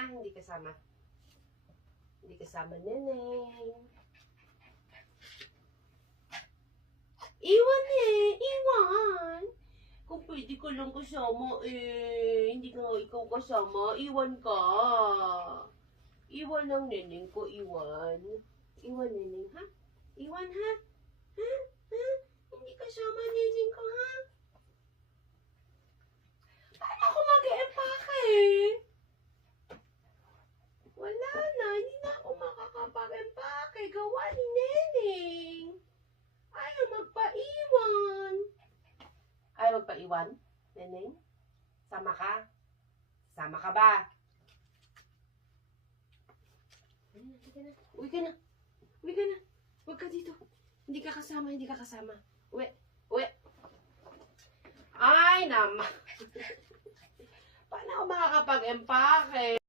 ha? Hindi kasama. Hindi kasama, Neneng. Iwan iwan. Kung pwede ko lang kasama hindi ka ikaw kasama, iwan ka. Iwan ang Neneng ko, iwan. Iwan, Neneng, ha? Iwan, ha? Ha? Ha? Hindi kasama, Neneng ko, ha? Paano ako mag-empake? Wala na, hindi na ako makakapag-empake. Gawa ni Neneng. Ayaw magpaiwan. Ayaw magpaiwan, Neneng? Sama ka? Sama ka ba? Uwi ka na. Uwi ka na. Huwag ka dito. Hindi ka kasama, hindi ka kasama. Uwi. Uwi. Ay, naman. Paano ako makakapag-empake?